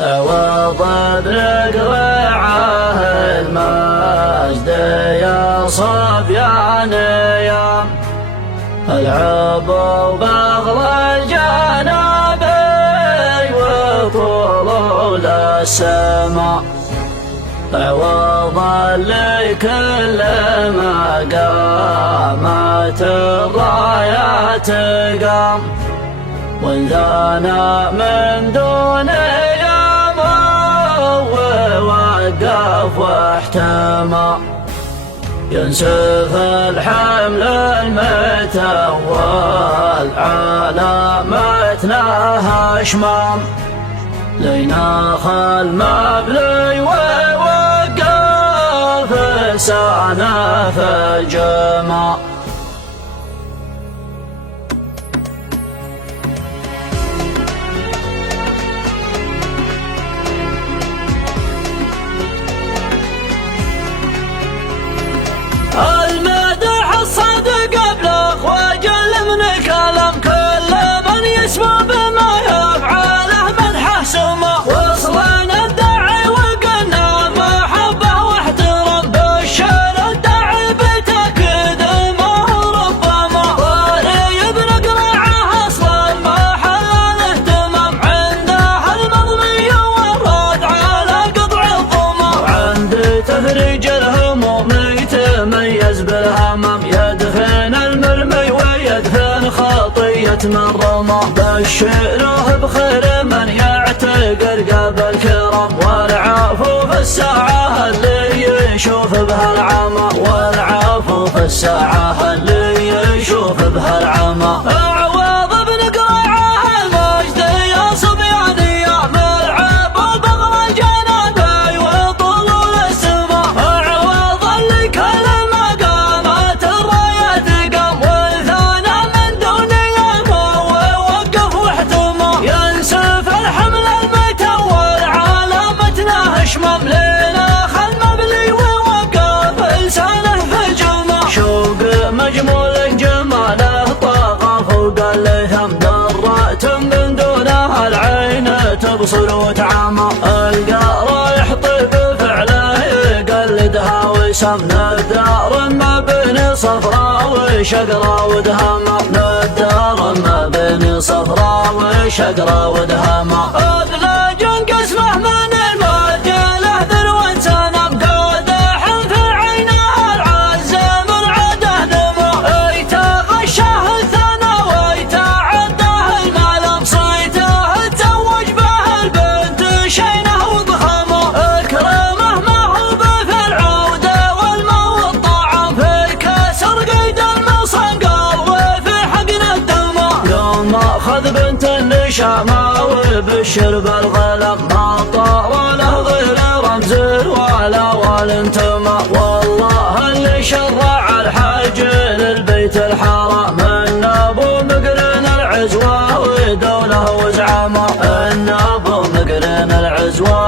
عوض برقرعه المجد يا صبيان يا العبو بغل الجنابي وطول السماء عوضا لكل مقامات الرايات قام وانذانا من دون يوم ووقف واحتمى ينسف الحمل المتول على متنها شمام ليناخ المبلي ووقف لسانه في الجمع المدح الصدق أبلغ وأجل من كلام كل من يسمع بما يفعله مدحه سما وصلنا الداعي وقلنا محبة واحترام بشر الداعي بتأكيد ما ربما ولي بنقرعه أصلا محل الاهتمام عنده المضمي والرد على قطع الظما وعند تفريج الهموم يتميز بالهمام يدفن المرمي ويدفن خطية من رمى بشروه بخير من يعتقر قبل كرم والعفو في الساعة اللي يشوف بها العمى والعفو في الساعة اللي يشوف بها العمى عوض بنقرعه المجد يا صبيان يا ملعب البغل الجنابي وطلول السما عوض لكل المقامات الرايات قام والثانى من دون يوم ووقف واحتمى ينسف الحمل المتول على متنه شمام ليناخ المبلي ووقف لسانه في الجمع شوق مجمول جماله طاغى فوق اللثم درات من دونها العين تبصر وتعمى القارة يحطي بفعله يقلدها وسم ندار ما بين صفرا وشقرا ودهما ندار ما بين صفرا وشقرا ودهما أدلج قسمه من المجله ذروة سنم قادح في عينها العز من عده دمى يتغشاه الثنى ويتعده المعلم صيته تزوج به البنت شينه وضخمه اكرمه ما هو بفعل عوده والمو الطعام في كسر قيد المصنقر وفي حقن الدمى يوم اخذ بنت النشامه وبشر بالغلم ما طار له غير رمز ولا والانتمى والله اللي شرع الحج للبيت الحرام ان ابو مقرن العزوه ودوله وزعمه ان ابو مقرن العزوه